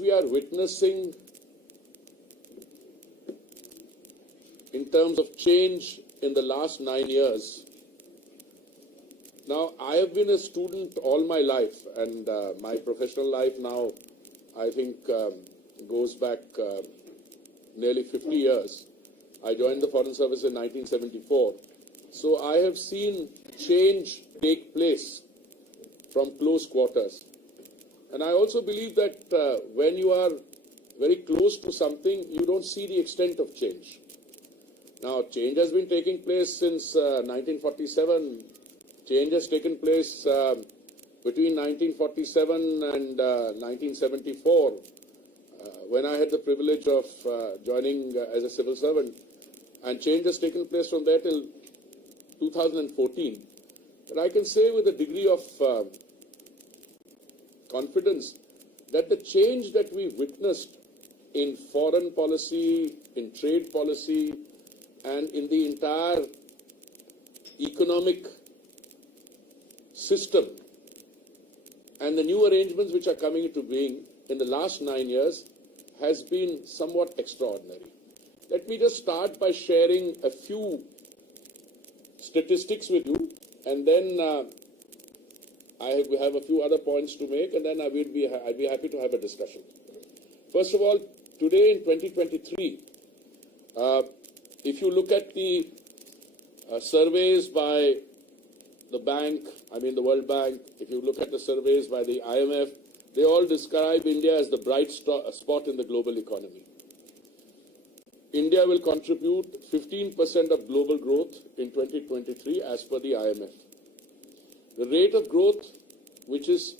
we are witnessing in terms of change in the last 9 years. Now, I have been a student all my life, and my professional life now, I think, goes back nearly 50 years. I joined the Foreign Service in 1974. So I have seen change take place from close quarters. And I also believe that when you are very close to something, you don't see the extent of change. Now, change has been taking place since 1947. Change has taken place between 1947 and 1974, when I had the privilege of joining as a civil servant. And change has taken place from there till 2014. But I can say with a degree of confidence that the change that we witnessed in foreign policy, in trade policy, and in the entire economic system and the new arrangements which are coming into being in the last 9 years has been somewhat extraordinary. Let me just start by sharing a few statistics with you, and then I have a few other points to make, and then I'd be happy to have a discussion. First of all, today in 2023, if you look at the surveys by the bank, the World Bank, if you look at the surveys by the IMF, they all describe India as the bright spot in the global economy. India will contribute 15% of global growth in 2023 as per the IMF. The rate of growth which is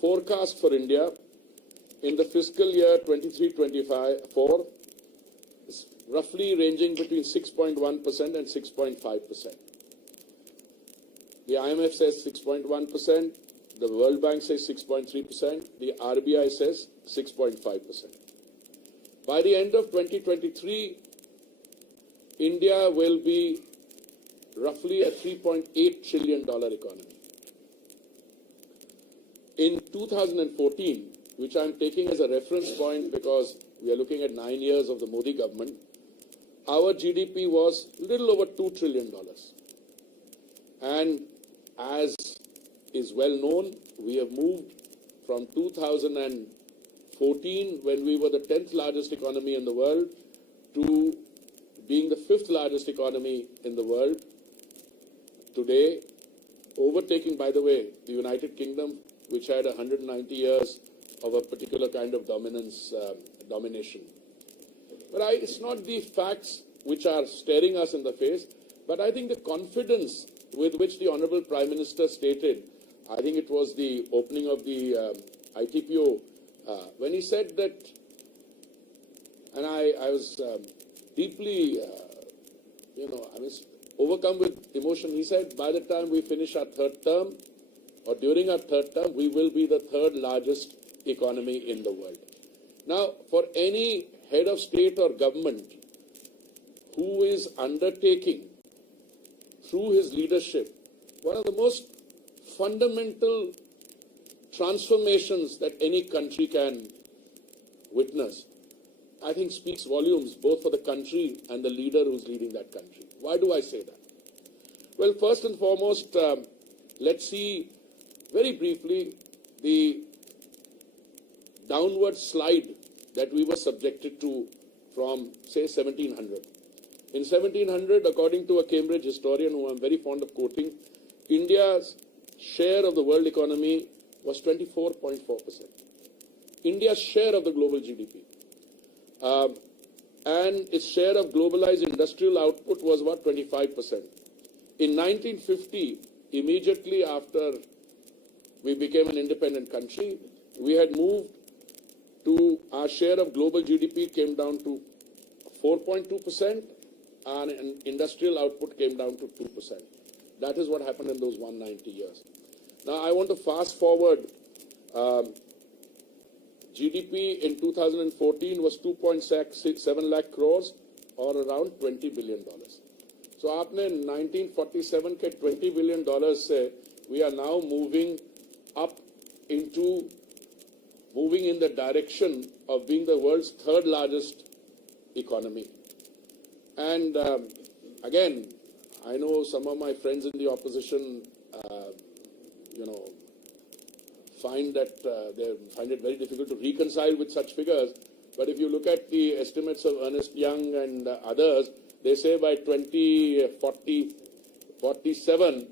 forecast for India in the fiscal year 23-24 is roughly ranging between 6.1% and 6.5%. The IMF says 6.1%, the World Bank says 6.3%, the RBI says 6.5%. By the end of 2023, India will be roughly a $3.8 trillion economy. In 2014, which I'm taking as a reference point because we are looking at 9 years of the Modi government, our GDP was a little over $2 trillion. And as is well known, we have moved from 2014, when we were the 10th largest economy in the world, to being the 5th largest economy in the world today, overtaking, by the way, the United Kingdom, which had 190 years of a particular kind of domination. But it's not the facts which are staring us in the face, but I think the confidence with which the Honorable Prime Minister stated, I think it was the opening of the ITPO, when he said that, and I was deeply, overcome with emotion. He said, by the time we finish our third term, or during our third term, we will be the third largest economy in the world. Now, for any head of state or government who is undertaking through his leadership one of the most fundamental transformations that any country can witness, I think speaks volumes both for the country and the leader who's leading that country. Why do I say that? Well, first and foremost, let's see very briefly the downward slide that we were subjected to from, say, 1700. In 1700, according to a Cambridge historian who I'm very fond of quoting, India's share of the world economy was 24.4%. India's share of the global GDP. And its share of globalized industrial output was about 25%. In 1950, immediately after we became an independent country, we had moved to our share of global GDP came down to 4.2%, and industrial output came down to 2%. That is what happened in those 190 years. Now, I want to fast forward. GDP in 2014 was 2.7 lakh crores, or around $20 billion. So, आपने 1947 के $20 billion से we are now moving up into moving in the direction of being the world's third largest economy. And again, I know some of my friends in the opposition, find it very difficult to reconcile with such figures. But if you look at the estimates of Ernst Young and others, they say by 2047,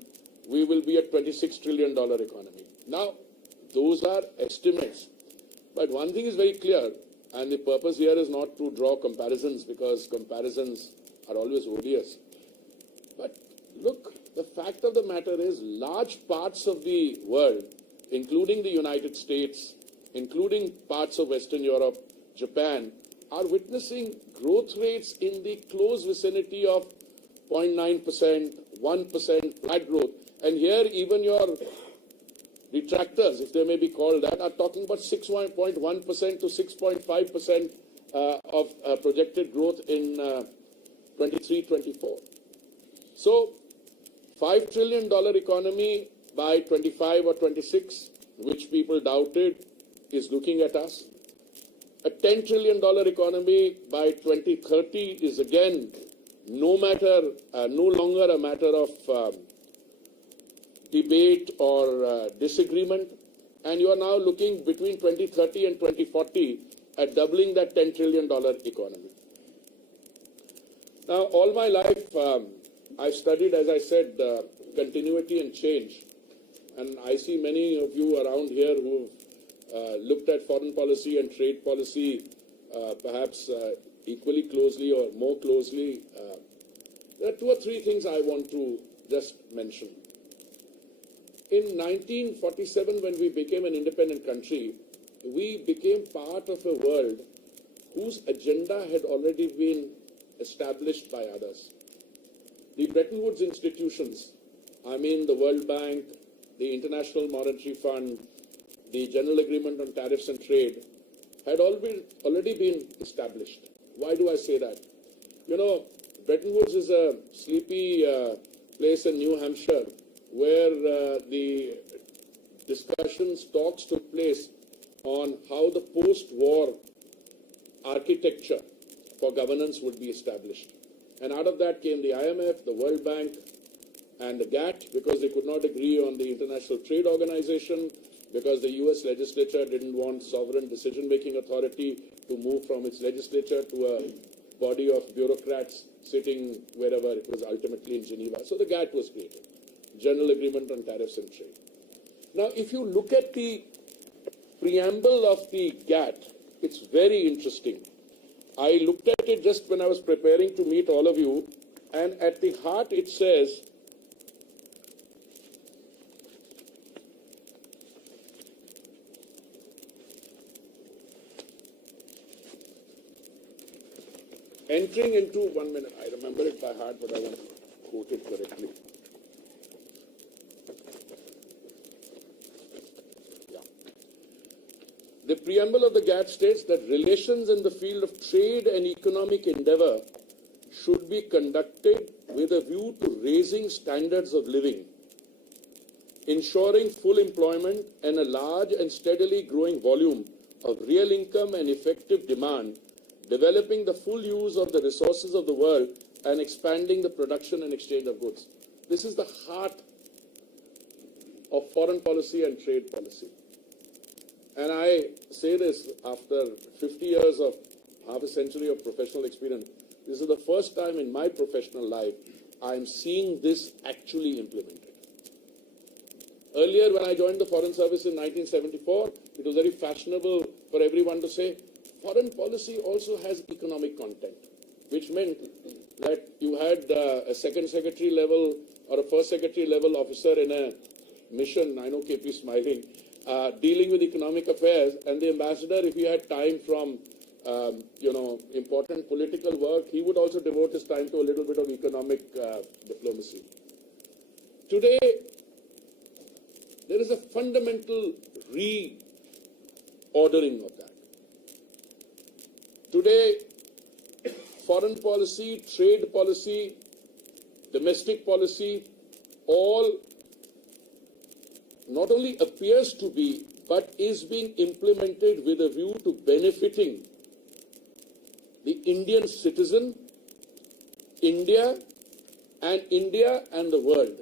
we will be a $26 trillion economy. Now, those are estimates. But one thing is very clear, and the purpose here is not to draw comparisons, because comparisons are always odious. But look, the fact of the matter is large parts of the world, including the United States, including parts of Western Europe, Japan, are witnessing growth rates in the close vicinity of 0.9%, 1% flat growth. And here even your detractors, if they may be called that, are talking about 6.1% to 6.5% of projected growth in 23-24. So, $5 trillion economy by 25 or 26, which people doubted, is looking at us. A $10 trillion economy by 2030 is again no longer a matter of debate or disagreement. And you are now looking between 2030 and 2040 at doubling that $10 trillion economy. Now, all my life, I've studied, as I said, continuity and change. And I see many of you around here who have looked at foreign policy and trade policy perhaps equally closely or more closely. There are two or three things I want to just mention. In 1947, when we became an independent country, we became part of a world whose agenda had already been established by others. The Bretton Woods institutions, I mean the World Bank, the International Monetary Fund, the General Agreement on Tariffs and Trade, had already been established. Why do I say that? You know, Bretton Woods is a sleepy place in New Hampshire where the talks took place on how the post-war architecture for governance would be established. And out of that came the IMF, the World Bank, and the GATT, because they could not agree on the International Trade Organization, because the US legislature didn't want sovereign decision-making authority to move from its legislature to a body of bureaucrats sitting wherever it was, ultimately in Geneva. So the GATT was created, General Agreement on Tariffs and Trade. Now, if you look at the preamble of the GATT, it's very interesting. I looked at it just when I was preparing to meet all of you, and at the heart it says, entering into, 1 minute, I remember it by heart, but I want to quote it correctly. The preamble of the GATT states that relations in the field of trade and economic endeavor should be conducted with a view to raising standards of living, ensuring full employment and a large and steadily growing volume of real income and effective demand, developing the full use of the resources of the world, and expanding the production and exchange of goods. This is the heart of foreign policy and trade policy. And I say this after 50 years of half a century of professional experience. This is the first time in my professional life I am seeing this actually implemented. Earlier, when I joined the Foreign Service in 1974, it was very fashionable for everyone to say, foreign policy also has economic content, which meant that you had a second secretary level or a first secretary level officer in a mission, I know KP is smiling, dealing with economic affairs, and the ambassador, if he had time from, important political work, he would also devote his time to a little bit of economic diplomacy. Today, there is a fundamental reordering of that. Today, foreign policy, trade policy, domestic policy, all not only appears to be, but is being implemented with a view to benefiting the Indian citizen, India and the world.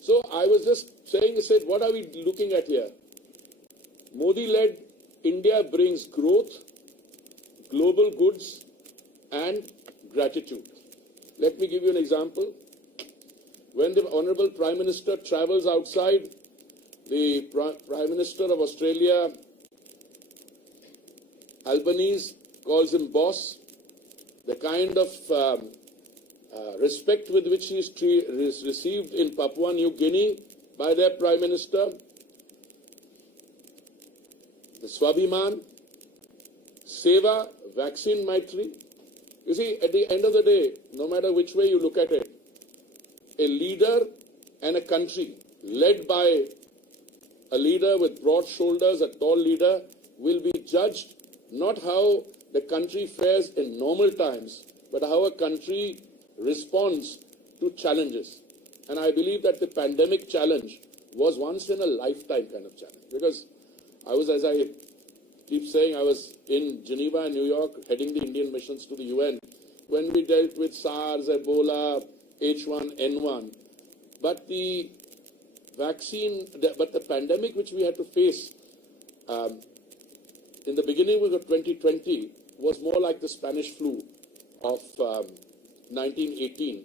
So I was just saying, what are we looking at here? Modi-led India brings growth, global goods and gratitude. Let me give you an example. When the Honourable Prime Minister travels outside, the Prime Minister of Australia, Albanese, calls him boss. The kind of respect with which he is received in Papua New Guinea by their Prime Minister, the Swabhiman, Seva, Vaccine Maitri. You see, at the end of the day, no matter which way you look at it, a leader and a country led by a leader with broad shoulders, a tall leader, will be judged not how the country fares in normal times, but how a country responds to challenges. And I believe that the pandemic challenge was once in a lifetime kind of challenge. Because I was, as I keep saying, I was in Geneva and New York heading the Indian missions to the UN when we dealt with SARS, Ebola, H1N1. But the pandemic which we had to face in the beginning of 2020 was more like the Spanish flu of 1918,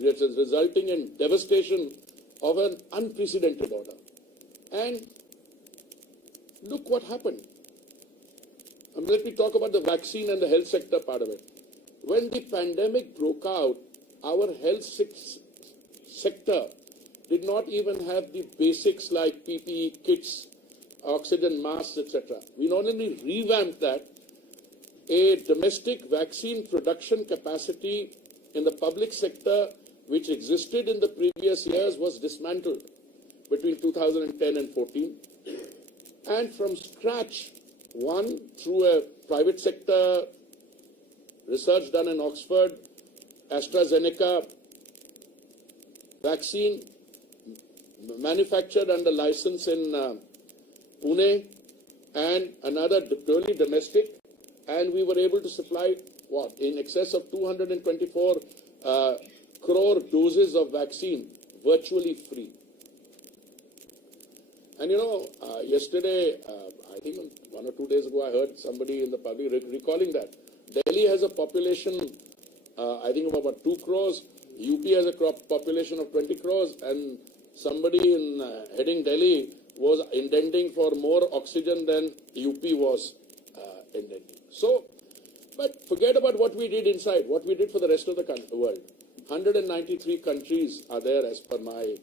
resulting in devastation of an unprecedented order. And look what happened. Let me talk about the vaccine and the health sector part of it. When the pandemic broke out, our health sector did not even have the basics like PPE kits, oxygen masks, etc. We not only revamped that, a domestic vaccine production capacity in the public sector which existed in the previous years was dismantled between 2010 and 14. And from scratch, one, through a private sector research done in Oxford, AstraZeneca vaccine manufactured under license in Pune, and another purely domestic, and we were able to supply in excess of 224 crore doses of vaccine virtually free. And yesterday, I think 1 or 2 days ago, I heard somebody in the public recalling that Delhi has a population, I think of about 2 crores, UP has a population of 20 crores, and somebody in heading Delhi was intending for more oxygen than UP was intending. So, but forget about what we did inside, what we did for the rest of the world. 193 countries are there as per my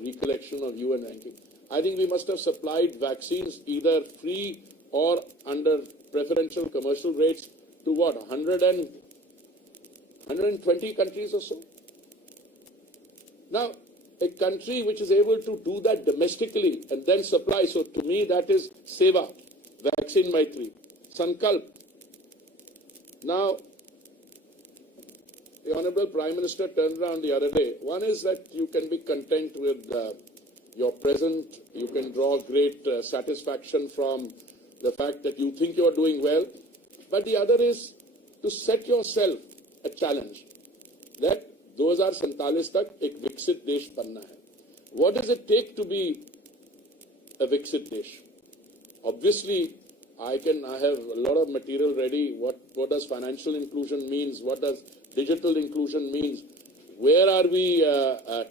recollection of UN ranking. I think we must have supplied vaccines either free or under preferential commercial rates to 120 countries or so. Now, a country which is able to do that domestically and then supply, so to me that is Seva, Vaccine Maitri, Sankalp. Now, the Honourable Prime Minister turned around the other day. One is that you can be content with your present, you can draw great satisfaction from the fact that you think you are doing well. But the other is to set yourself a challenge that 2047 तक एक विकसित देश बनना है. What does it take to be a विकसित देश? Obviously, I have a lot of material ready. What does financial inclusion means? What does digital inclusion means? Where are we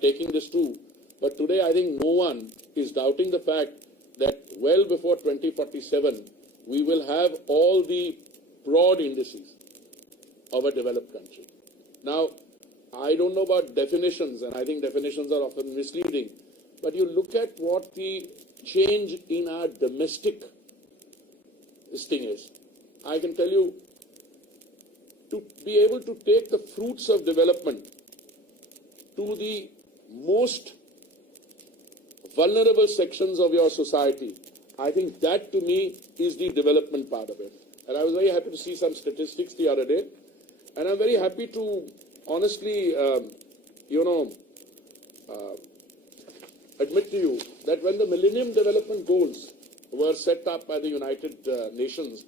taking this to? But today, I think no one is doubting the fact that well before 2047, we will have all the broad indices of a developed country. Now, I don't know about definitions, and I think definitions are often misleading, but you look at what the change in our domestic thing is. I can tell you, to be able to take the fruits of development to the most vulnerable sections of your society, I think that to me is the development part of it. And I was very happy to see some statistics the other day, and I'm very happy to honestly, admit to you that when the Millennium Development Goals were set up by the United Nations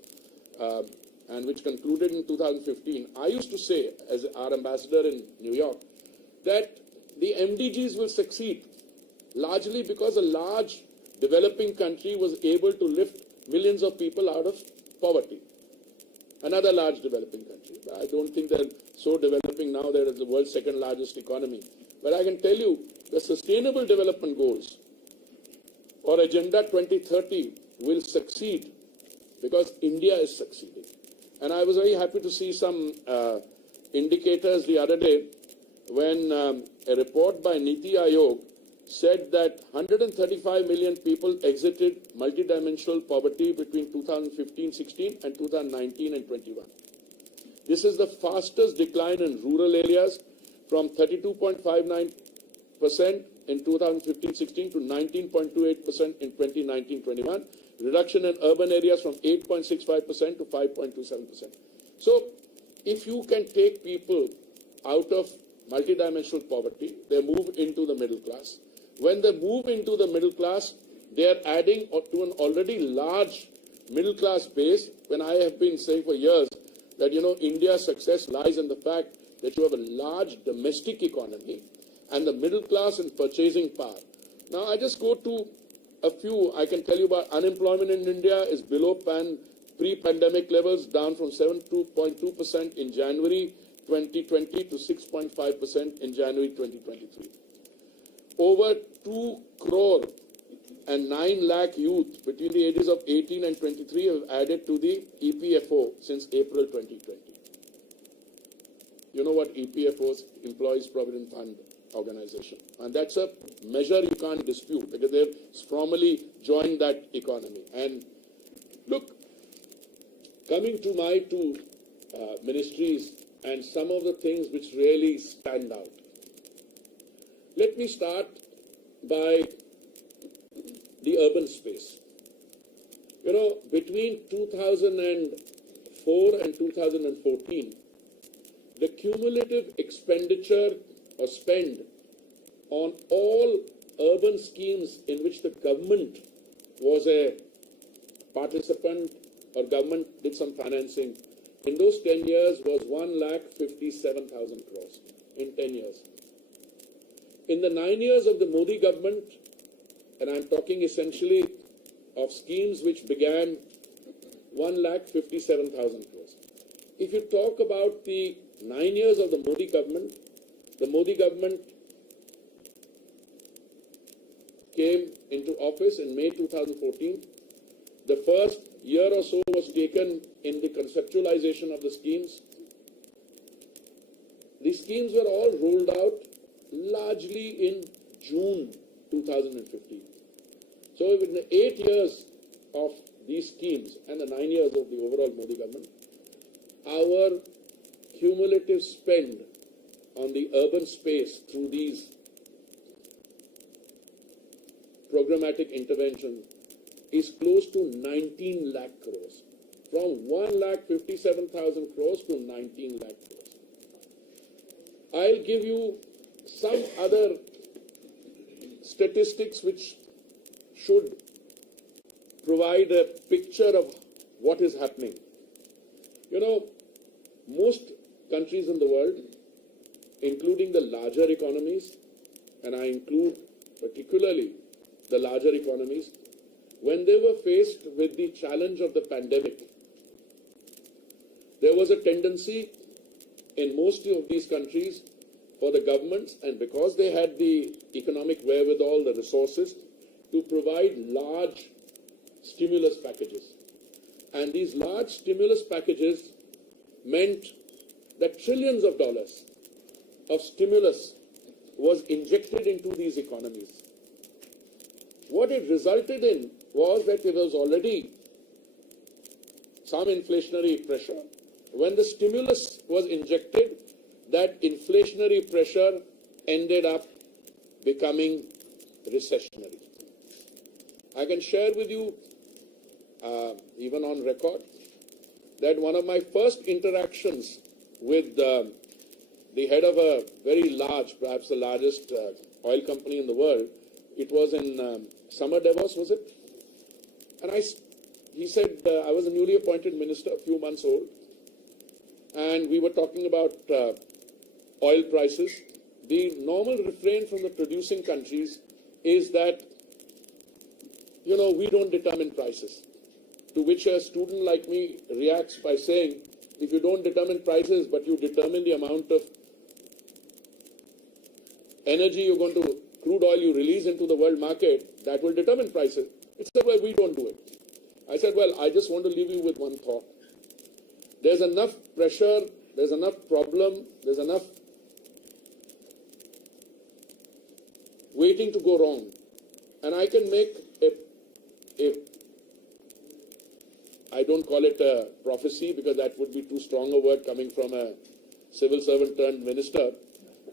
and which concluded in 2015, I used to say, as our ambassador in New York, that the MDGs will succeed largely because a large developing country was able to lift millions of people out of poverty. Another large developing country. I don't think they're so developing now, they're the world's second largest economy. But I can tell you, the Sustainable Development Goals or Agenda 2030 will succeed because India is succeeding. And I was very happy to see some indicators the other day when a report by Niti Aayog said that 135 million people exited multidimensional poverty between 2015-16 and 2019 and 21. This is the fastest decline in rural areas from 32.59% in 2015-16 to 19.28% in 2019-21. Reduction in urban areas from 8.65% to 5.27%. So if you can take people out of multidimensional poverty, they move into the middle class. When they move into the middle class, they are adding to an already large middle class base. When I have been saying for years that, India's success lies in the fact that you have a large domestic economy and the middle class in purchasing power. Now, I just go to a few. I can tell you about unemployment in India is below pre-pandemic levels, down from 7.2% in January 2020 to 6.5% in January 2023. Over 2 crore and 9 lakh youth between the ages of 18 and 23 have added to the EPFO since April 2020. You know what EPFO is? Employees Provident Fund Organization. And that's a measure you can't dispute because they've formally joined that economy. And look, coming to my two ministries and some of the things which really stand out. Let me start by the urban space. Between 2004 and 2014, the cumulative expenditure or spend on all urban schemes in which the government was a participant or government did some financing in those 10 years was 1,57,000 crores in 10 years. In the 9 years of the Modi government, and I'm talking essentially of schemes which began 1,57,000 crores. If you talk about the 9 years of the Modi government came into office in May 2014. The first year or so was taken in the conceptualization of the schemes. The schemes were all rolled out largely in June 2015. So in the 8 years of these schemes and the 9 years of the overall Modi government, our cumulative spend on the urban space through these programmatic interventions is close to 19 lakh crores. From 1,57,000 crores to 19 lakh crores. I'll give you some other statistics which should provide a picture of what is happening. Most countries in the world, including the larger economies, and I include particularly the larger economies, when they were faced with the challenge of the pandemic, there was a tendency in most of these countries for the governments, and because they had the economic wherewithal, the resources, to provide large stimulus packages. And these large stimulus packages meant that trillions of dollars of stimulus was injected into these economies. What it resulted in was that there was already some inflationary pressure. When the stimulus was injected, that inflationary pressure ended up becoming recessionary. I can share with you, even on record, that one of my first interactions with the head of a very large, perhaps the largest oil company in the world, it was in Summer Davos, was it? And he said, I was a newly appointed minister, a few months old, and we were talking about oil prices. The normal refrain from the producing countries is that, we don't determine prices. To which a student like me reacts by saying, if you don't determine prices, but you determine the amount of energy crude oil you release into the world market, that will determine prices. It said, well, we don't do it. I said, well, I just want to leave you with one thought. There's enough pressure, there's enough problem, there's enough waiting to go wrong. And I can make I don't call it a prophecy because that would be too strong a word coming from a civil servant turned minister.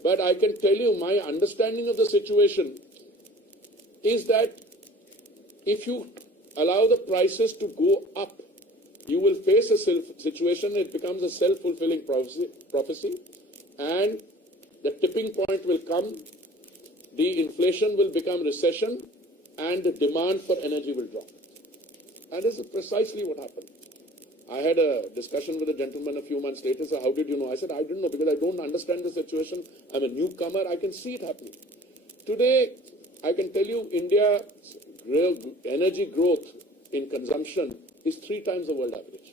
But I can tell you my understanding of the situation is that if you allow the prices to go up, you will face a situation, it becomes a self-fulfilling prophecy, and the tipping point will come, the inflation will become recession, and the demand for energy will drop. And this is precisely what happened. I had a discussion with a gentleman a few months later. So how did you know? I said, I didn't know because I don't understand the situation. I'm a newcomer. I can see it happening. Today, I can tell you India's real energy growth in consumption is 3 times the world average.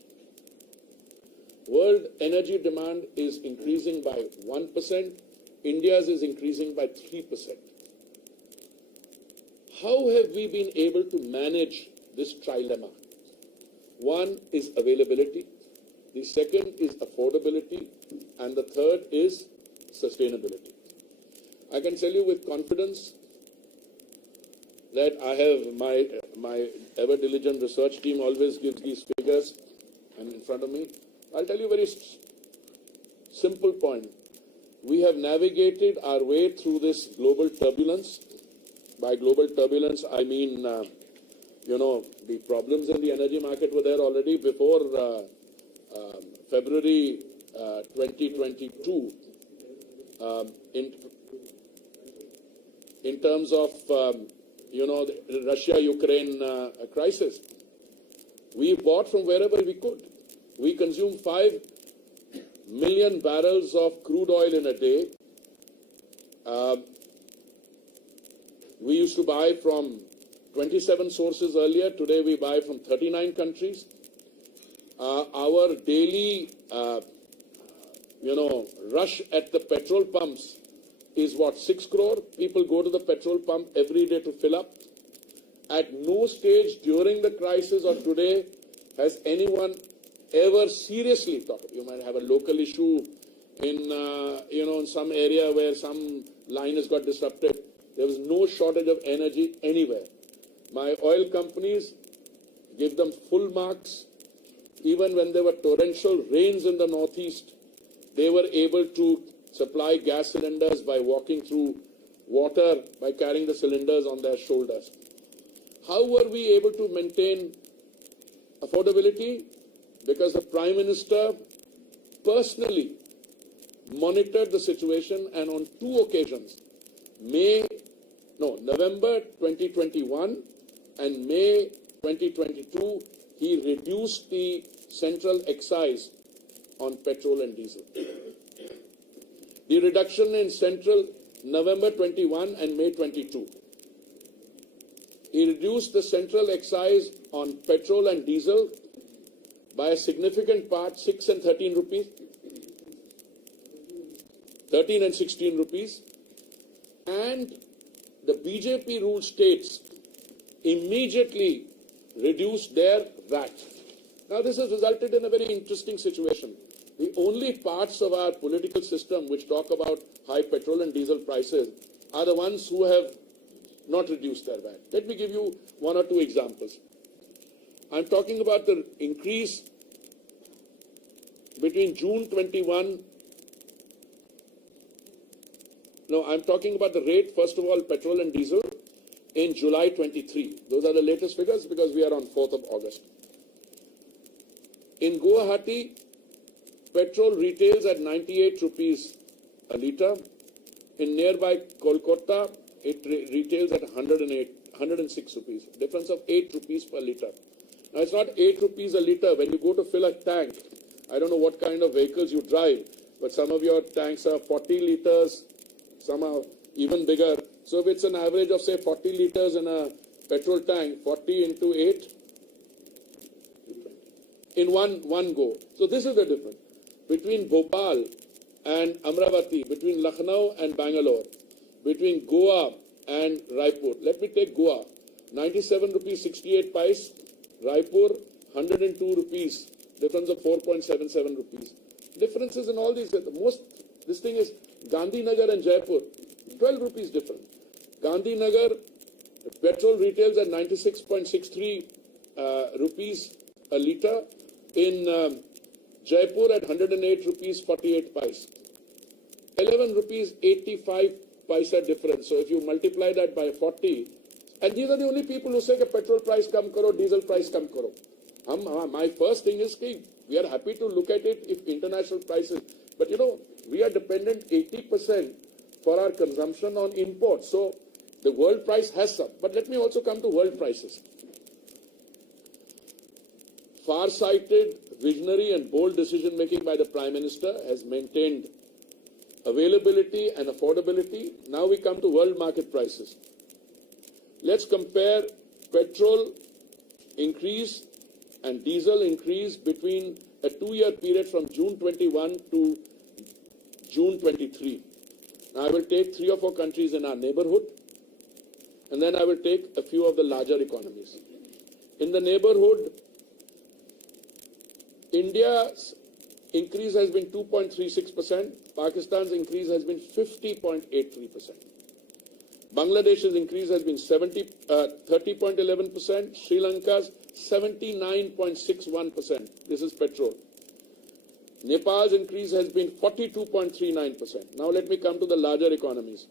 World energy demand is increasing by 1%. India's is increasing by 3%. How have we been able to manage this trilemma? One is availability, the second is affordability, and the third is sustainability. I can tell you with confidence that I have my ever diligent research team always gives these figures and in front of me. I'll tell you a very simple point. We have navigated our way through this global turbulence. By global turbulence, I mean, the problems in the energy market were there already before February 2022. In terms of, the Russia-Ukraine crisis, we bought from wherever we could. We consumed 5 million barrels of crude oil in a day. We used to buy from 27 sources earlier. Today we buy from 39 countries. Our daily, rush at the petrol pumps is 6 crore. People go to the petrol pump every day to fill up. At no stage during the crisis or today has anyone ever seriously talked. You might have a local issue in, in some area where some line has got disrupted. There was no shortage of energy anywhere. My oil companies give them full marks. Even when there were torrential rains in the northeast, they were able to supply gas cylinders by walking through water, by carrying the cylinders on their shoulders. How were we able to maintain affordability? Because the Prime Minister personally monitored the situation, and on 2 occasions, November 2021 and May 2022, he reduced the central excise on petrol and diesel. The reduction in central November 21 and May 22. He reduced the central excise on petrol and diesel by a significant part, 6 and 13 rupees, 13 and 16 rupees, and the BJP ruled states immediately reduced their VAT. Now this has resulted in a very interesting situation. The only parts of our political system which talk about high petrol and diesel prices are the ones who have not reduced their VAT. Let me give you 1 or 2 examples. I'm talking about the increase between June 21. No, I'm talking about the rate, first of all, petrol and diesel in July 23. Those are the latest figures because we are on 4th of August. In Guwahati, petrol retails at 98 rupees a litre. In nearby Kolkata, it retails at 108 106 rupees, difference of 8 rupees per litre. Now it's not 8 rupees a litre when you go to fill a tank. I don't know what kind of vehicles you drive, but some of your tanks are 40 litres, some are even bigger. So if it's an average of say 40 litres in a petrol tank, 40 into 8, in one go. So this is the difference between Bhopal and Amravati, between Lucknow and Bangalore, between Goa and Raipur. Let me take Goa, 97 rupees 68 paise, Raipur 102 rupees, difference of 4.77 rupees. Differences in all these. This thing is Gandhinagar and Jaipur, 12 rupees different. Gandhinagar petrol retails at 96.63 rupees a litre. In Jaipur at 108 rupees 48 paise. 11 rupees 85 paise difference. So if you multiply that by 40, and these are the only people who say that petrol price come karo, diesel price come karo. My first thing is that we are happy to look at it if international prices, but we are dependent 80% for our consumption on imports. So the world price has some. But let me also come to world prices. Far-sighted, visionary and bold decision-making by the Prime Minister has maintained availability and affordability. Now we come to world market prices. Let's compare petrol increase and diesel increase between a 2-year period from June 21 to June 23. Now I will take 3 or 4 countries in our neighborhood, and then I will take a few of the larger economies. In the neighborhood, India's increase has been 2.36%. Pakistan's increase has been 50.83%. Bangladesh's increase has been 30.11%. Sri Lanka's 79.61%. This is petrol. Nepal's increase has been 42.39%. Now let me come to the larger economies.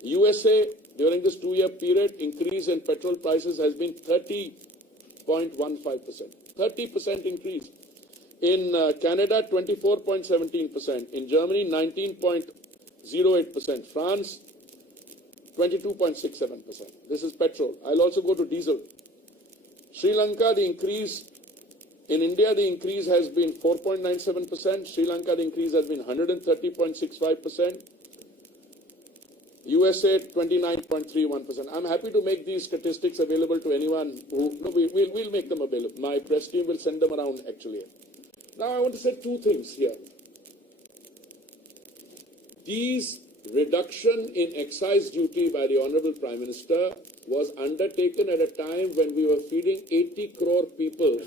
USA, during this 2-year period, increase in petrol prices has been 30.15%. 30% increase. In Canada, 24.17%. In Germany, 19.08%. France, 22.67%. This is petrol. I'll also go to diesel. Sri Lanka, the increase. In India, the increase has been 4.97%. Sri Lanka, the increase has been 130.65%. USA, 29.31%. I'm happy to make these statistics available to anyone who. No, we'll make them available. My press team will send them around actually. Now I want to say 2 things here. These reduction in excise duty by the Honorable Prime Minister was undertaken at a time when we were feeding 80 crore people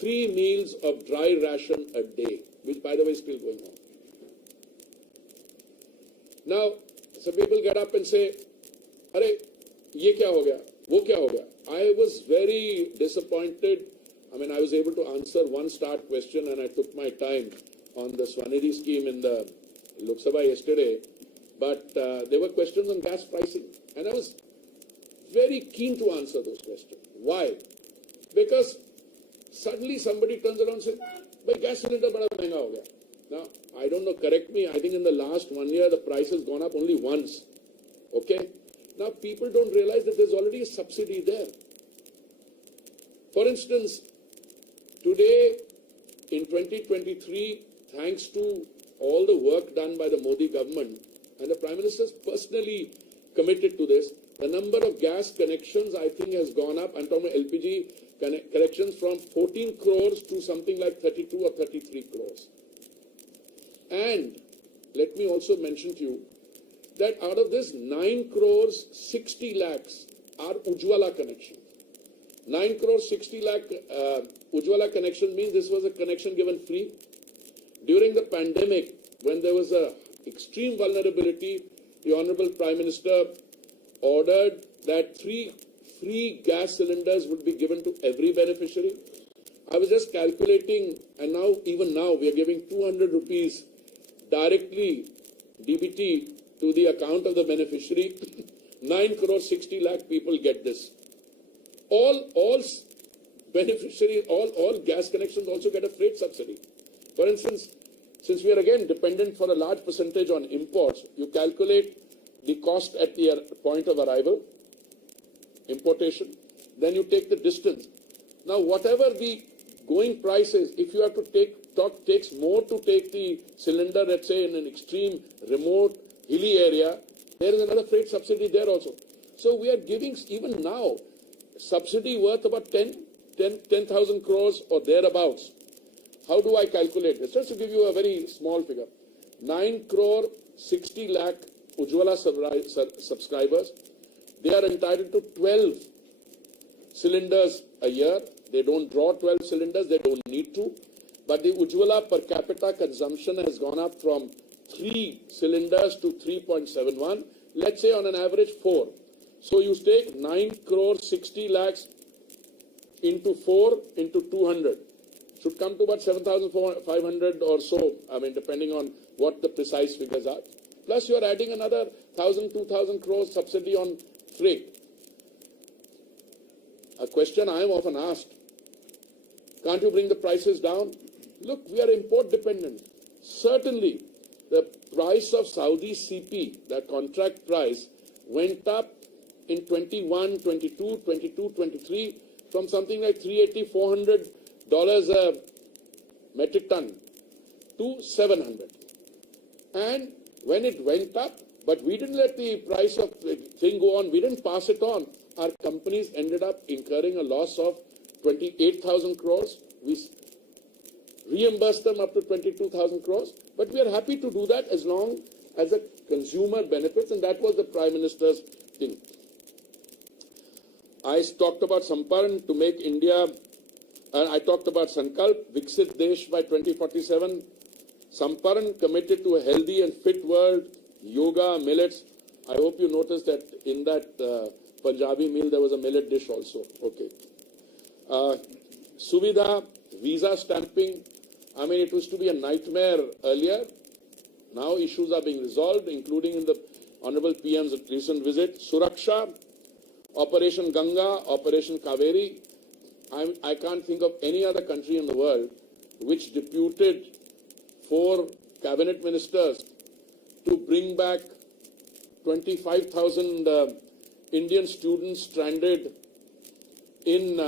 3 meals of dry ration a day, which by the way is still going on. Now, some people get up and say, "Are, ye kya ho gaya? Wo kya ho gaya?" I was very disappointed. I was able to answer one start question and I took my time on the Swanidhi scheme in the Lok Sabha yesterday. But there were questions on gas pricing. And I was very keen to answer those questions. Why? Because suddenly somebody turns around and says, "Bhai, gas cylinder bada mehenga ho gaya." Now, I don't know, correct me, I think in the last 1 year the price has gone up only once. Okay? Now, people don't realize that there's already a subsidy there. For instance, today, in 2023, thanks to all the work done by the Modi government, and the Prime Minister is personally committed to this, the number of gas connections, I think, has gone up. I'm talking about LPG connections from 14 crores to something like 32 or 33 crores. And let me also mention to you that out of this, 9 crores 60 lakhs are Ujjwala connections. 9 crores 60 lakh Ujjwala connection means this was a connection given free. During the pandemic, when there was a extreme vulnerability, the Honorable Prime Minister ordered that 3 free gas cylinders would be given to every beneficiary. I was just calculating, and now, even now, we are giving 200 rupees directly, DBT, to the account of the beneficiary. 9 crore 60 lakh people get this. All beneficiaries, all gas connections also get a freight subsidy. For instance, since we are again dependent for a large percentage on imports, you calculate the cost at the point of arrival. importation, then you take the distance. Now, whatever the going price is, if you have to takes more to take the cylinder, let's say in an extreme, remote, hilly area, there is another freight subsidy there also. So we are giving, even now, subsidy worth about 10,000 crores or thereabouts. How do I calculate this? Just to give you a very small figure. 9 crore 60 lakh Ujjwala subscribers, they are entitled to 12 cylinders a year. They don't draw 12 cylinders, they don't need to. But the Ujjwala per capita consumption has gone up from 3 cylinders to 3.71. Let's say on an average 4. So you take 9 crore 60 lakhs into 4 into 200. Should come to about 7,500 or so, I mean, depending on what the precise figures are. Plus, you are adding another 1,000, 2,000 crores subsidy on freight. A question I am often asked, can't you bring the prices down? Look, we are import dependent. Certainly, the price of Saudi CP, that contract price, went up in 21, 22, 22, 23 from something like $380, $400 a metric ton to 700. And when it went up, but we didn't let the price of the thing go on, we didn't pass it on. Our companies ended up incurring a loss of 28,000 crores. We reimbursed them up to 22,000 crores. But we are happy to do that as long as the consumer benefits, and that was the Prime Minister's thing. I talked about Samparn to make India, and I talked about Sankalp, Viksit Desh by 2047. Samparn committed to a healthy and fit world, yoga, millets. I hope you noticed that in that Punjabi meal there was a millet dish also. Okay. Suvidha, visa stamping. I mean, it used to be a nightmare earlier. Now issues are being resolved, including in the Honorable PM's recent visit. Suraksha, Operation Ganga, Operation Kaveri. I can't think of any other country in the world which deputed 4 cabinet ministers to bring back 25,000 Indian students stranded in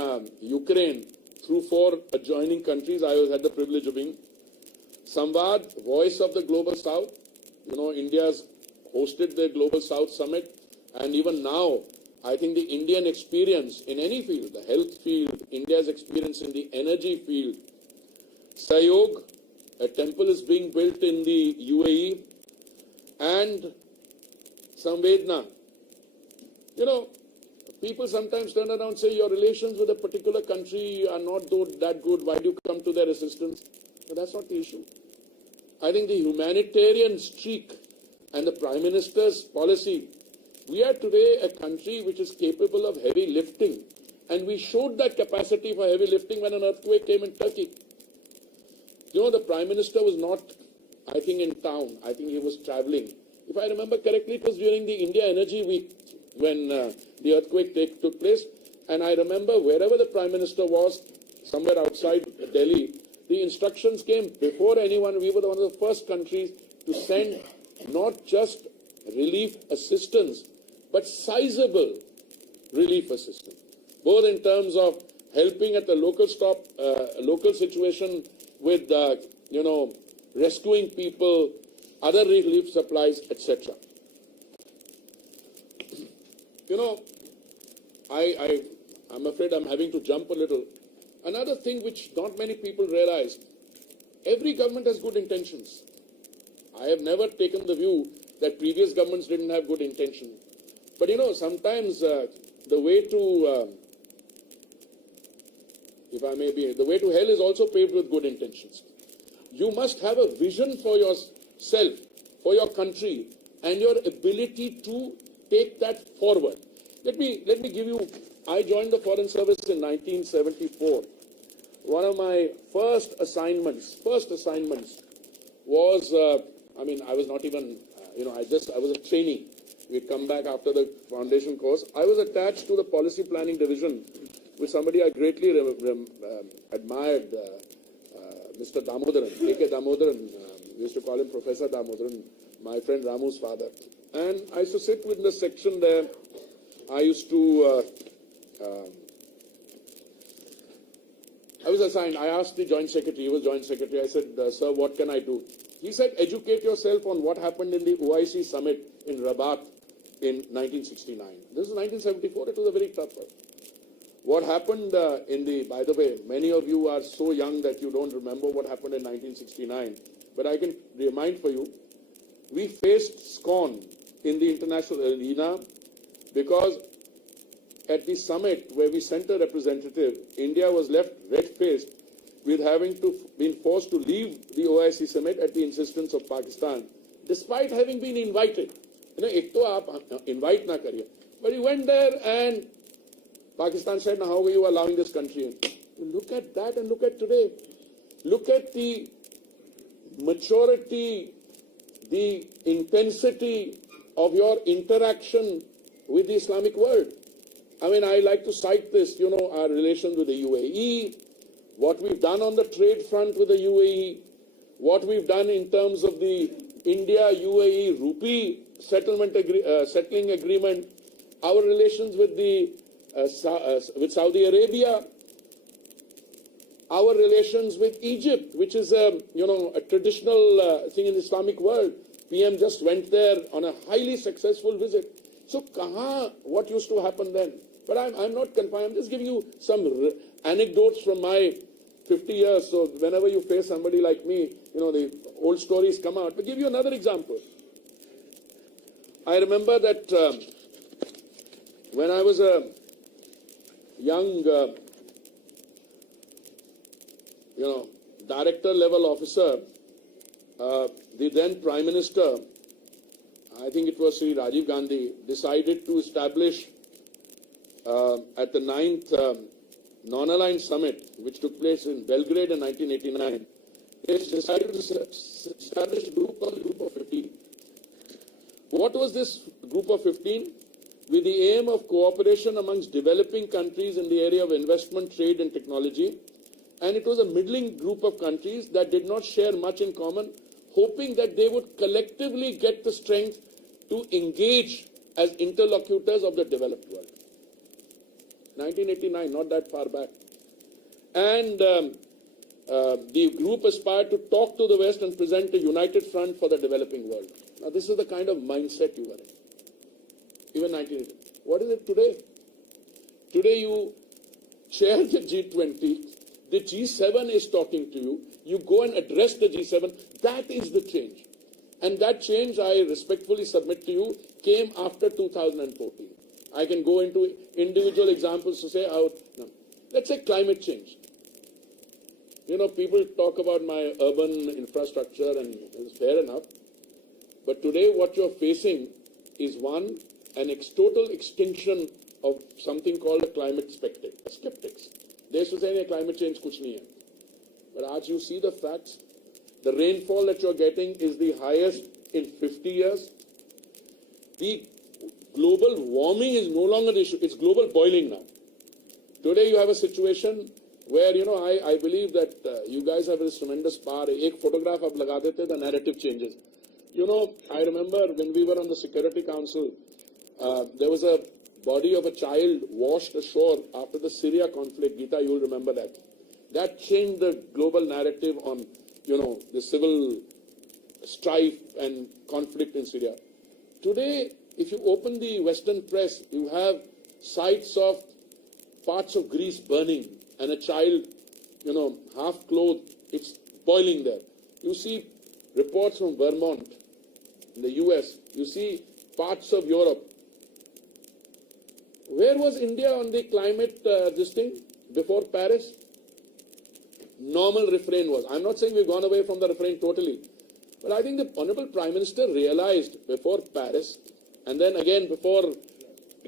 Ukraine through 4 adjoining countries. I had the privilege of being. Samvad, Voice of the Global South. You know, India's hosted the Global South Summit, and even now, I think the Indian experience in any field, the health field, India's experience in the energy field. Sayog, a temple is being built in the UAE, and Samvedna. You know, people sometimes turn around and say your relations with a particular country are not that good. Why do you come to their assistance? But that's not the issue. I think the humanitarian streak and the Prime Minister's policy, we are today a country which is capable of heavy lifting. And we showed that capacity for heavy lifting when an earthquake came in Turkey. You know, the Prime Minister was not, I think, in town. I think he was traveling. If I remember correctly, it was during the India Energy Week when the earthquake took place. And I remember wherever the Prime Minister was, somewhere outside Delhi, the instructions came before anyone. We were one of the first countries to send not just relief assistance, but sizable relief assistance, both in terms of helping at the local situation with, rescuing people, other relief supplies, etc. You know, I'm afraid I'm having to jump a little. Another thing which not many people realize, every government has good intentions. I have never taken the view that previous governments didn't have good intention. But you know, sometimes the way to, the way to hell is also paved with good intentions. You must have a vision for yourself, for your country, and your ability to take that forward. Let me give you, I joined the Foreign Service in 1974. One of my first assignments was, I was not even, I was a trainee. We'd come back after the foundation course. I was attached to the policy planning division with somebody I greatly admired, Mr. Damodaran, A.K. Damodaran. We used to call him Professor Damodaran, my friend Ramu's father. And I used to sit with the section there. I used to I was assigned, I asked the Joint Secretary, he was Joint Secretary, I said, sir, what can I do? He said, educate yourself on what happened in the OIC summit in Rabat in 1969. This is 1974, it was a very tough one. What happened by the way, many of you are so young that you don't remember what happened in 1969, but I can remind for you, we faced scorn in the international arena because at the summit where we sent a representative, India was left red-faced with having been forced to leave the OIC summit at the insistence of Pakistan, despite having been invited. Ek to aap invite na kariye. But he went there and Pakistan said, now how are you allowing this country in? Look at that and look at today. Look at the maturity, the intensity of your interaction with the Islamic world. I mean, I like to cite this, our relations with the UAE, what we've done on the trade front with the UAE, what we've done in terms of the India-UAE rupee settling agreement, our relations with with Saudi Arabia, our relations with Egypt, which is a traditional thing in the Islamic world. PM just went there on a highly successful visit. So, what used to happen then? But I'm not confined. I'm just giving you some anecdotes from my 50 years. So, whenever you face somebody like me, the old stories come out. But give you another example. I remember that when I was a young, director level officer, the then Prime Minister, I think it was Sri Rajiv Gandhi, decided to establish at the 9th Non-Aligned Summit, which took place in Belgrade in 1989, they decided to establish a group called the Group of 15. What was this Group of 15? With the aim of cooperation amongst developing countries in the area of investment, trade and technology. And it was a middling group of countries that did not share much in common, hoping that they would collectively get the strength to engage as interlocutors of the developed world. 1989, not that far back. And the group aspired to talk to the West and present a united front for the developing world. Now, this is the kind of mindset you were in. Even 1980. What is it today? Today you chair the G20, the G7 is talking to you, you go and address the G7, that is the change. And that change, I respectfully submit to you, came after 2014. I can go into individual examples to say how, no. Let's say climate change. People talk about my urban infrastructure and it's fair enough. But today what you're facing is an total extinction of something called a climate skeptics. They used to say, climate change kuch nahi hai. But as you see the facts, the rainfall that you're getting is the highest in 50 years. The global warming is no longer the issue. It's global boiling now. Today you have a situation where, I believe that you guys have this tremendous power. Ek photograph ab laga dete, the narrative changes. I remember when we were on the Security Council, there was a body of a child washed ashore after the Syria conflict. Geeta, you'll remember that. That changed the global narrative on, the civil strife and conflict in Syria. Today, if you open the Western press, you have sights of parts of Greece burning and a child, half clothed, it's boiling there. You see reports from Vermont in the US. You see parts of Europe. Where was India on the climate this thing before Paris? Normal refrain was. I'm not saying we've gone away from the refrain totally. But I think the Honourable Prime Minister realized before Paris and then again before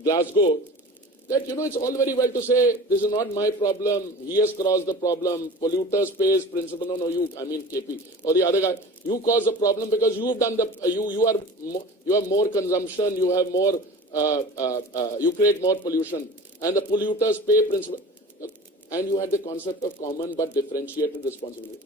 Glasgow that, it's all very well to say, this is not my problem, he has caused the problem, polluters pays principle, no, you, KP, or the other guy, you cause the problem because you've done you have more consumption, you have more, you create more pollution, and the polluters pay principle. And you had the concept of common but differentiated responsibility.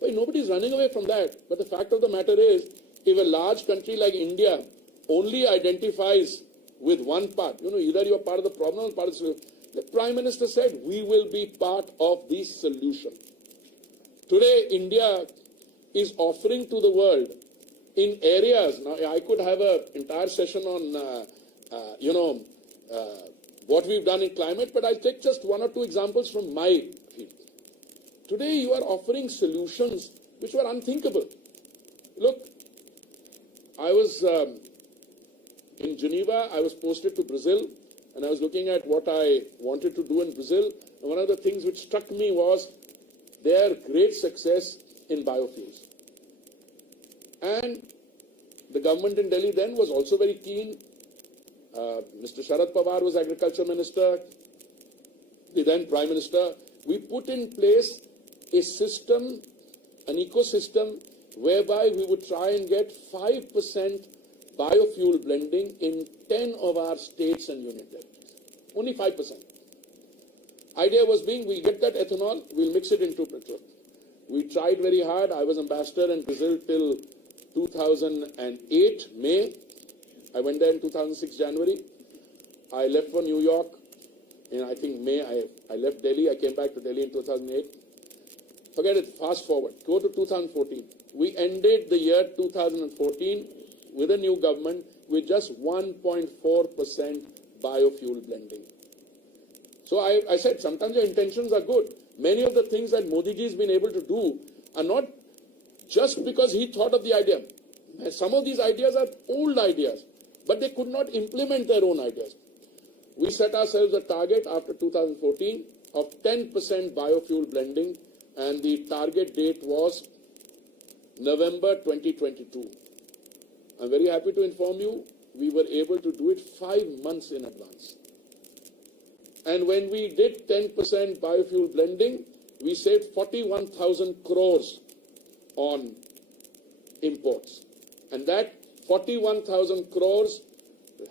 But nobody is running away from that. But the fact of the matter is, if a large country like India only identifies with one part, either you are part of the problem or part of the solution. The Prime Minister said, we will be part of the solution. Today, India is offering to the world in areas, now I could have an entire session on, what we've done in climate, but I'll take just one or two examples from my field. Today, you are offering solutions which were unthinkable. Look, I was in Geneva, I was posted to Brazil, and I was looking at what I wanted to do in Brazil. And one of the things which struck me was their great success in biofuels. And the government in Delhi then was also very keen. Mr. Sharad Pawar was Agriculture Minister, the then Prime Minister. We put in place a system, an ecosystem, whereby we would try and get 5% biofuel blending in 10 of our states and union territories. Only 5%. Idea was being, we get that ethanol, we'll mix it into petrol. We tried very hard. I was ambassador in Brazil till 2008, May. I went there in 2006, January. I left for New York in, I think, May. I left Delhi. I came back to Delhi in 2008. Forget it. Fast forward. Go to 2014. We ended the year 2014 with a new government with just 1.4% biofuel blending. So I said, sometimes your intentions are good. Many of the things that Modi ji has been able to do are not just because he thought of the idea. Some of these ideas are old ideas, but they could not implement their own ideas. We set ourselves a target after 2014 of 10% biofuel blending, and the target date was November 2022. I'm very happy to inform you, we were able to do it 5 months in advance. And when we did 10% biofuel blending, we saved 41,000 crores on imports. And that 41,000 crores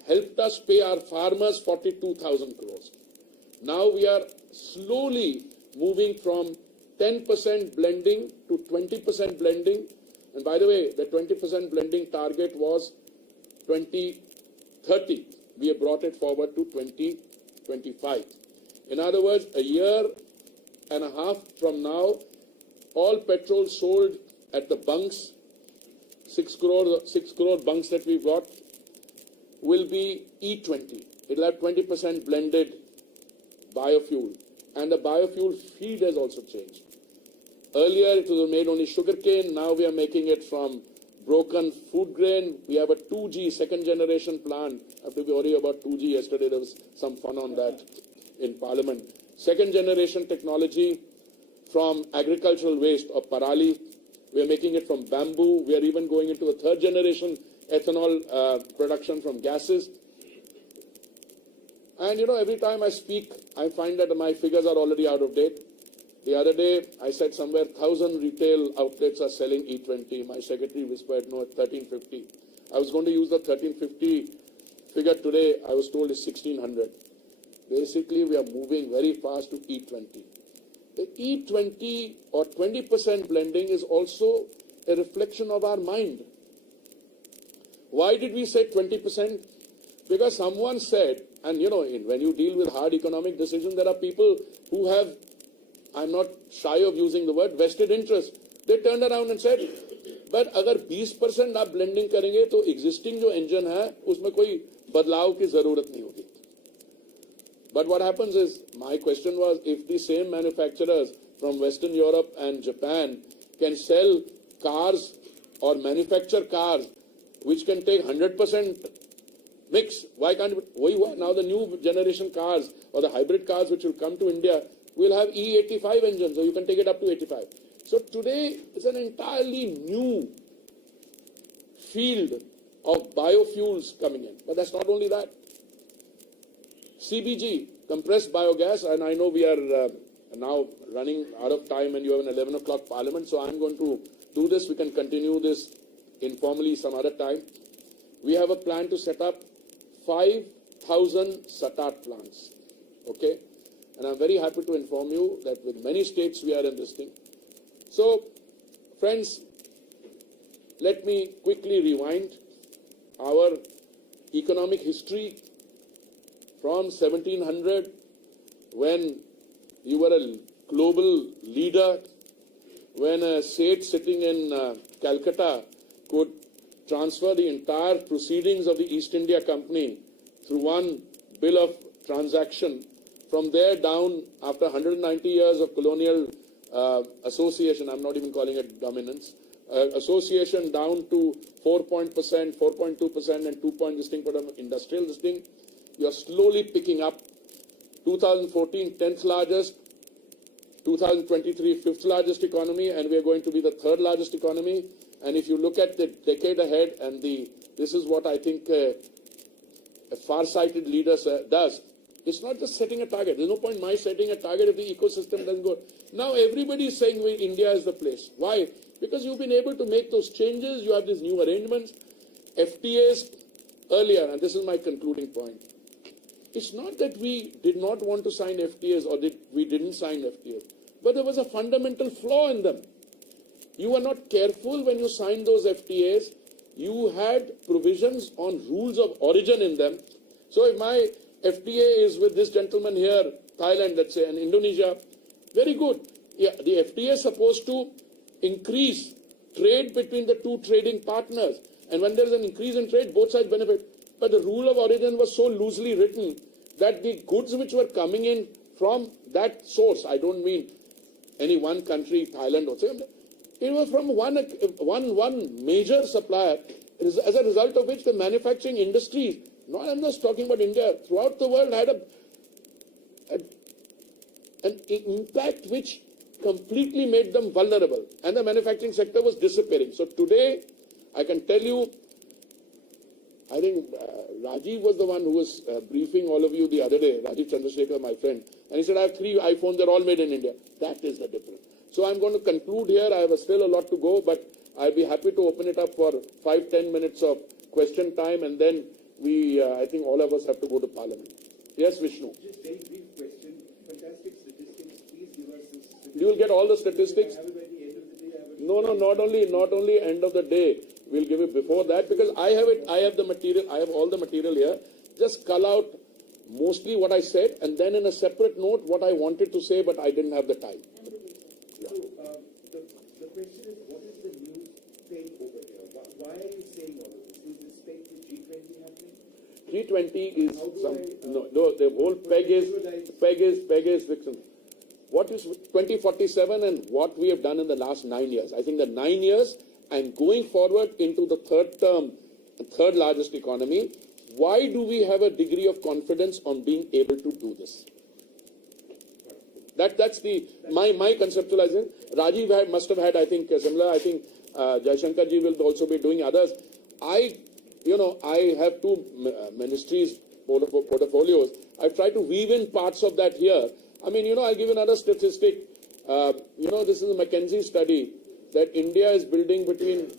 helped us pay our farmers 42,000 crores. Now we are slowly moving from 10% blending to 20% blending. And by the way, the 20% blending target was 2030. We have brought it forward to 2025. In other words, a year and a half from now, all petrol sold at the bunks, 6 crore bunks that we've got, will be E20. It'll have 20% blended biofuel. And the biofuel feed has also changed. Earlier, it was made only sugarcane. Now we are making it from broken food grain. We have a 2G, second generation plant. I have to be worried about 2G. Yesterday there was some fun on that in Parliament. Second generation technology from agricultural waste or parali. We are making it from bamboo. We are even going into a third generation ethanol production from gases. And every time I speak, I find that my figures are already out of date. The other day, I said somewhere 1,000 retail outlets are selling E20. My secretary whispered, no, 1,350. I was going to use the 1,350 figure today. I was told it's 1,600. Basically, we are moving very fast to E20. The E20 or 20% blending is also a reflection of our mind. Why did we say 20%? Because someone said, and when you deal with hard economic decisions, there are people who have, I'm not shy of using the word, vested interest. They turned around and said, but अगर 20% आप blending करेंगे तो existing जो engine है उसमें कोई बदलाव की जरूरत नहीं होगी. But what happens is, my question was, if the same manufacturers from Western Europe and Japan can sell cars or manufacture cars which can take 100% mix, why can't it? Now the new generation cars or the hybrid cars which will come to India will have E85 engines, so you can take it up to 85. So today, it's an entirely new field of biofuels coming in. But that's not only that. CBG, compressed biogas, and I know we are now running out of time and you have an 11 o'clock parliament, so I'm going to do this. We can continue this informally some other time. We have a plan to set up 5,000 SATAT plants. Okay? And I'm very happy to inform you that with many states we are in this thing. So, friends, let me quickly rewind our economic history from 1700 when you were a global leader, when a Seth sitting in Calcutta could transfer the entire proceedings of the East India Company through one bill of transaction. From there down, after 190 years of colonial association, I'm not even calling it dominance, association down to 4%, 4.2% and 2 this thing for industrial this thing, you're slowly picking up. 2014, 10th largest, 2023, 5th largest economy, and we are going to be the 3rd largest economy. And if you look at the decade ahead, and this is what I think a far-sighted leader does, it's not just setting a target. There's no point in my setting a target if the ecosystem doesn't go. Now everybody is saying India is the place. Why? Because you've been able to make those changes. You have these new arrangements. FTAs earlier, and this is my concluding point. It's not that we did not want to sign FTAs or we didn't sign FTAs, but there was a fundamental flaw in them. You were not careful when you signed those FTAs. You had provisions on rules of origin in them. So if my FTA is with this gentleman here, Thailand, let's say, and Indonesia, very good. Yeah, the FTA is supposed to increase trade between the two trading partners. And when there's an increase in trade, both sides benefit. But the rule of origin was so loosely written that the goods which were coming in from that source, I don't mean any one country, Thailand or something, it was from one major supplier, as a result of which the manufacturing industries, I'm just talking about India, throughout the world had an impact which completely made them vulnerable, and the manufacturing sector was disappearing. So today, I can tell you, I think Rajiv was the one who was briefing all of you the other day, Rajiv Chandrasekhar, my friend, and he said, I have 3 iPhones, they're all made in India. That is the difference. So I'm going to conclude here. I have still a lot to go, but I'll be happy to open it up for 5-10 minutes of question time, and then I think all of us have to go to Parliament. Yes, Vishnu. Just very brief question. Fantastic statistics. Please give us the statistics. You will get all the statistics. Have it by the end of the day. No, not only end of the day. We'll give it before that, because I have it. I have the material. I have all the material here. Just cull out mostly what I said, and then in a separate note what I wanted to say, but I didn't have the time. So the question is, what is the new thing over here? Why are you saying all of this? Is this peg to G20 happening? G20 is the whole peg is fixing. What is 2047 and what we have done in the last 9 years? I think the 9 years and going forward into the third term, the 3rd largest economy, why do we have a degree of confidence on being able to do this? That's my conceptualizing. Rajiv must have had, I think, similar. I think Jaishankar ji will also be doing others. I have 2 ministries portfolios. I've tried to weave in parts of that here. I mean, I'll give another statistic. This is a McKinsey study that India is building between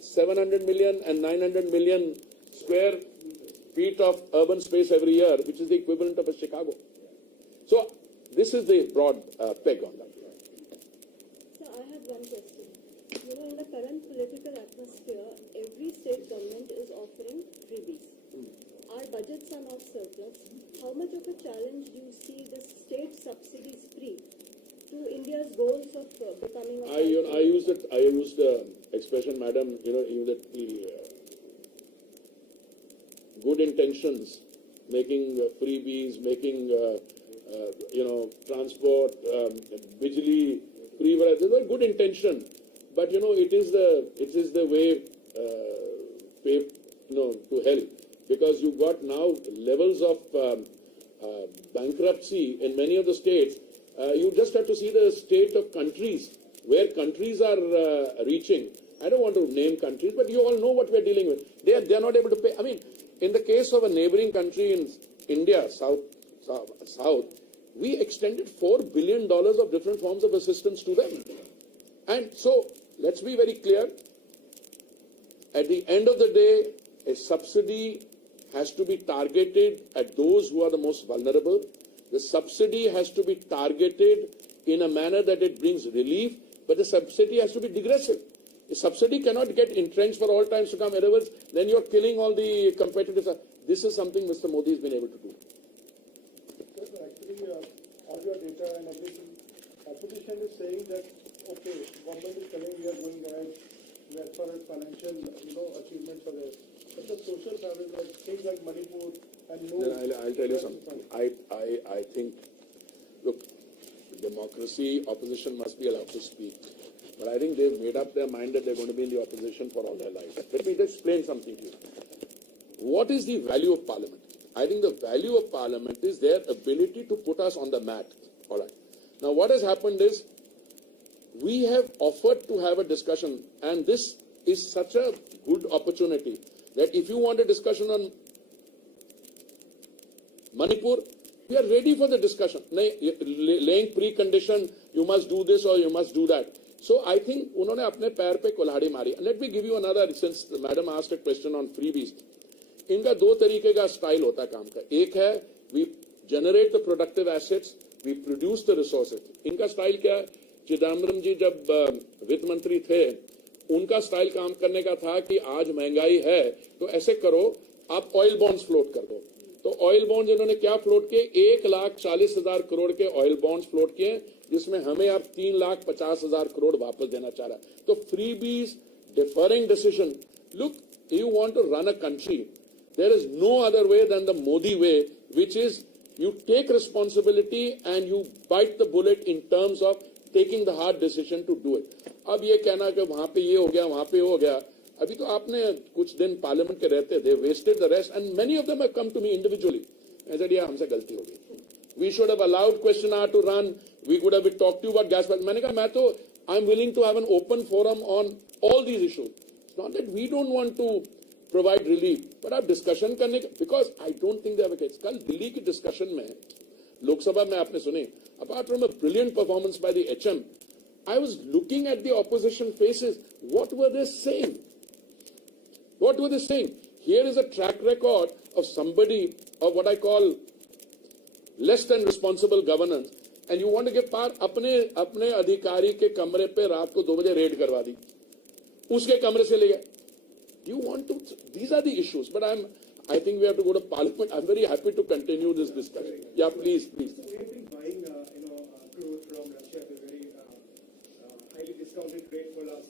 700 million and 900 million square feet of urban space every year, which is the equivalent of a Chicago. So this is the broad peg on that. So I have one question. In the current political atmosphere, every state government is offering freebies. Our budgets are not surplus. How much of a challenge do you see the state subsidies free to India's goals of becoming a... I used the expression, madam, that the good intentions, making freebies, making transport, Bijli, free, there's a good intention, but it is the way to hell, because you've got now levels of bankruptcy in many of the states. You just have to see the state of countries, where countries are reaching. I don't want to name countries, but you all know what we're dealing with. They are not able to pay. I mean, in the case of a neighboring country in India, South, we extended $4 billion of different forms of assistance to them. And so, let's be very clear. At the end of the day, a subsidy has to be targeted at those who are the most vulnerable. The subsidy has to be targeted in a manner that it brings relief, but the subsidy has to be digressive. A subsidy cannot get entrenched for all times to come. Otherwise, then you're killing all the competitors. This is something Mr. Modi has been able to do. Actually, have your data and everything. Opposition is saying that, okay, government is telling we are going ahead as far as financial, achievements are there. But the social fabric, like things like Manipur and no. Then I'll tell you something. I think, look, democracy, opposition must be allowed to speak. But I think they've made up their mind that they're going to be in the opposition for all their lives. Let me just explain something to you. What is the value of parliament? I think the value of parliament is their ability to put us on the mat. All right. Now what has happened is, we have offered to have a discussion, and this is such a good opportunity that if you want a discussion on Manipur, we are ready for the discussion. Laying precondition, you must do this or you must do that. So I think उन्होंने अपने पैर पे कुल्हाड़ी मारी. Let me give you another, since the madam asked a question on freebies. इनका दो तरीके का स्टाइल होता है काम का. एक है we generate the productive assets, we produce the resources. इनका स्टाइल क्या है? चिदम्बरम जी जब वित्त मंत्री थे, उनका स्टाइल काम करने का था कि आज महंगाई है तो ऐसे करो, आप ऑयल बॉन्ड्स फ्लोट कर दो. तो ऑयल बॉन्ड्स इन्होंने क्या फ्लोट किए? 1,40,000 करोड़ के ऑयल बॉन्ड्स फ्लोट किए, जिसमें हमें अब 3,50,000 करोड़ वापस देना चाह रहा है. तो freebies, differing decision. Look, you want to run a country, there is no other way then the Modi way, which is you take responsibility and you bite the bullet in terms of taking the hard decision to do it. अब ये कहना कि वहां पे ये हो गया, वहां पे हो गया. अभी तो आपने कुछ दिन पार्लियामेंट के रहते, they wasted the rest, and many of them have come to me individually. I said, yeah, हमसे गलती हो गई. We should have allowed question hour to run. We could have talked to you about gas. मैंने कहा मैं तो I'm willing to have an open forum on all these issues. It's not that we don't want to provide relief, but आप discussion करने का, because I don't think they have a case. कल दिल्ली की discussion में लोकसभा में आपने सुनी, apart from a brilliant performance by the HM, I was looking at the opposition faces. What were they saying? What were they saying? Here is a track record of somebody of what I call less than responsible governance, and you want to give power. अपने अधिकारी के कमरे पे रात को 2 बजे red करवा दी, उसके कमरे से ले गए. You want to? These are the issues. But I think we have to go to Parliament. I'm very happy to continue this discussion. Yeah, please. So we have been buying, crude from Russia at a very highly discounted rate for last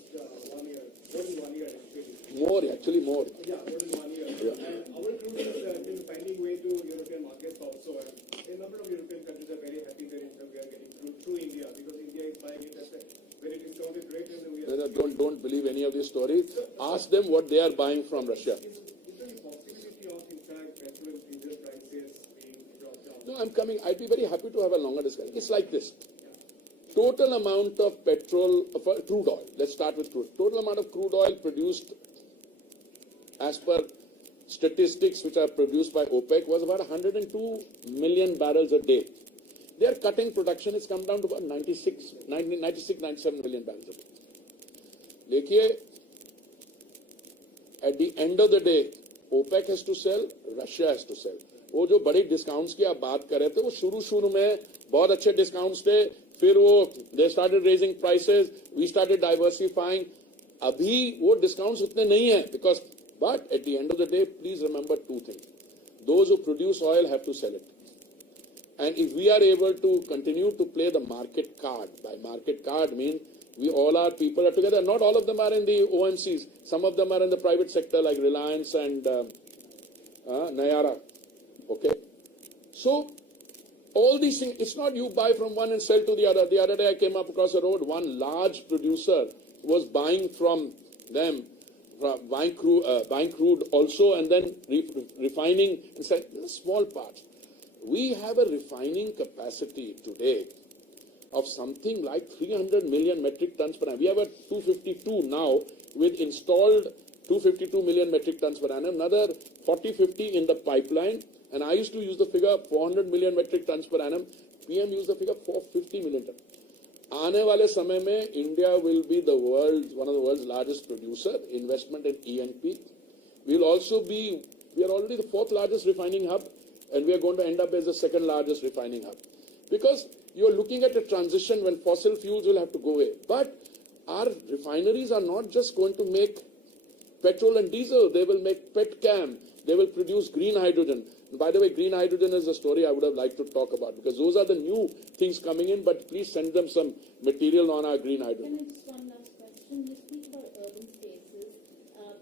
1 year, more than 1 year actually. More, actually more. Yeah, more than 1 year. Yeah. And our crude has been finding way to European markets also. And a number of European countries are very happy that we are getting crude through India, because India is buying it at a very discounted rate, and we are. No, don't believe any of these stories. Ask them what they are buying from Russia. Is there any possibility of, in fact, petrol and diesel prices being brought down? No, I'm coming. I'd be very happy to have a longer discussion. It's like this. Total amount of petrol, crude oil. Let's start with crude. Total amount of crude oil produced as per statistics which are produced by OPEC was about 102 million barrels a day. They are cutting production. It's come down to about 97 million barrels a day. देखिए, at the end of the day, OPEC has to sell, Russia has to sell. वो जो बड़ी discounts की आप बात कर रहे थे, वो शुरू में बहुत अच्छे डिस्काउंट्स थे, फिर वो they started raising prices, we started diversifying. अभी वो डिस्काउंट्स उतने नहीं हैं, because but at the end of the day, please remember two things. Those who produce oil have to sell it. And if we are able to continue to play the market card, by market card means we all our people are together. Not all of them are in the OMCs. Some of them are in the private sector like Reliance and Nayara. Okay? So, all these things, it's not you buy from one and sell to the other. The other day I came up across the road, one large producer was buying from them, buying crude also, and then refining and selling. Small parts. We have a refining capacity today of something like 300 million metric tons per annum. We have a 252 now with installed 252 million metric tons per annum, another 40-50 in the pipeline. And I used to use the figure 400 million metric tons per annum. PM used the figure 450 million tons. आने वाले समय में India will be one of the world's largest producer, investment in E&P. We are already the 4th largest refining hub, and we are going to end up as the 2nd largest refining hub. Because you are looking at a transition when fossil fuels will have to go away. But our refineries are not just going to make petrol and diesel, they will make petchem, they will produce green hydrogen. By the way, green hydrogen is a story I would have liked to talk about because those are the new things coming in, but please send them some material on our green hydrogen. Can I just one last question? You speak about urban spaces,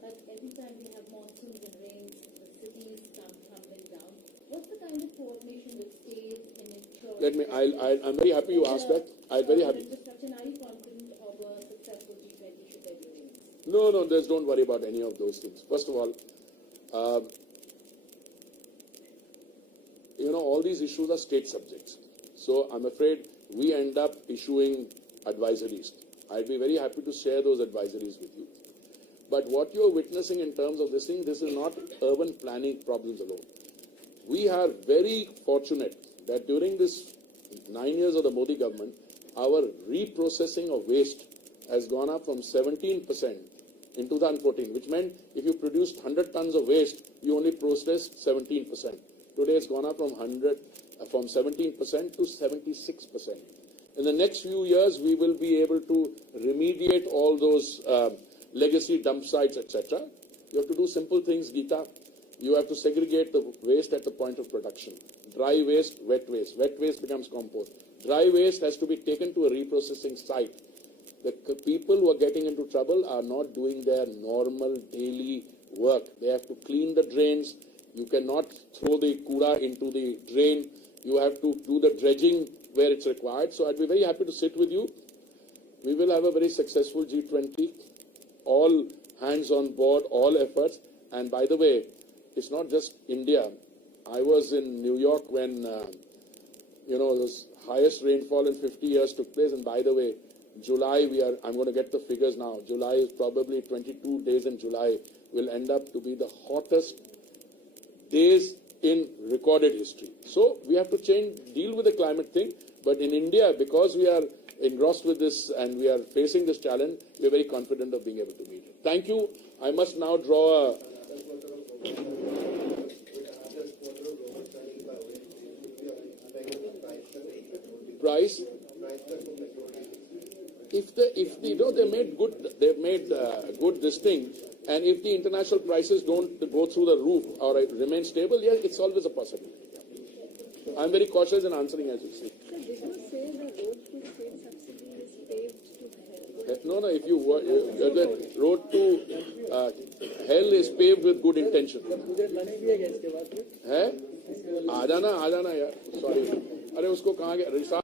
but every time we have monsoons and rains, the cities come tumbling down. What's the kind of coordination with state and ensure? I'm very happy you asked that. I'm very happy. Infrastructure, and are you confident of a successful G20 should there be rains? No, don't worry about any of those things. First of all, all these issues are state subjects. So I'm afraid we end up issuing advisories. I'd be very happy to share those advisories with you. But what you're witnessing in terms of this thing, this is not urban planning problems alone. We are very fortunate that during this 9 years of the Modi government, our reprocessing of waste has gone up from 17% in 2014, which meant if you produced 100 tons of waste, you only processed 17%. Today it's gone up from 17% to 76%. In the next few years, we will be able to remediate all those legacy dump sites, etc. You have to do simple things, Geeta. You have to segregate the waste at the point of production. Dry waste, wet waste. Wet waste becomes compost. Dry waste has to be taken to a reprocessing site. The people who are getting into trouble are not doing their normal daily work. They have to clean the drains. You cannot throw the kura into the drain. You have to do the dredging where it's required. So I'd be very happy to sit with you. We will have a very successful G20. All hands on board, all efforts. And by the way, it's not just India. I was in New York when, the highest rainfall in 50 years took place. And by the way, July, I'm going to get the figures now. July is probably 22 days in July will end up to be the hottest days in recorded history. So we have to deal with the climate thing. But in India, because we are engrossed with this and we are facing this challenge, we are very confident of being able to meet it. Thank you. I must now draw a price. If they've made good this thing, and if the international prices don't go through the roof or remain stable, yes, it's always a possibility. I'm very cautious in answering as you say. So did you say the road to state subsidy is paved to hell? No, if the road to hell is paved with good intention. है? आ जाना यार. Sorry. अरे उसको कहाँ गया?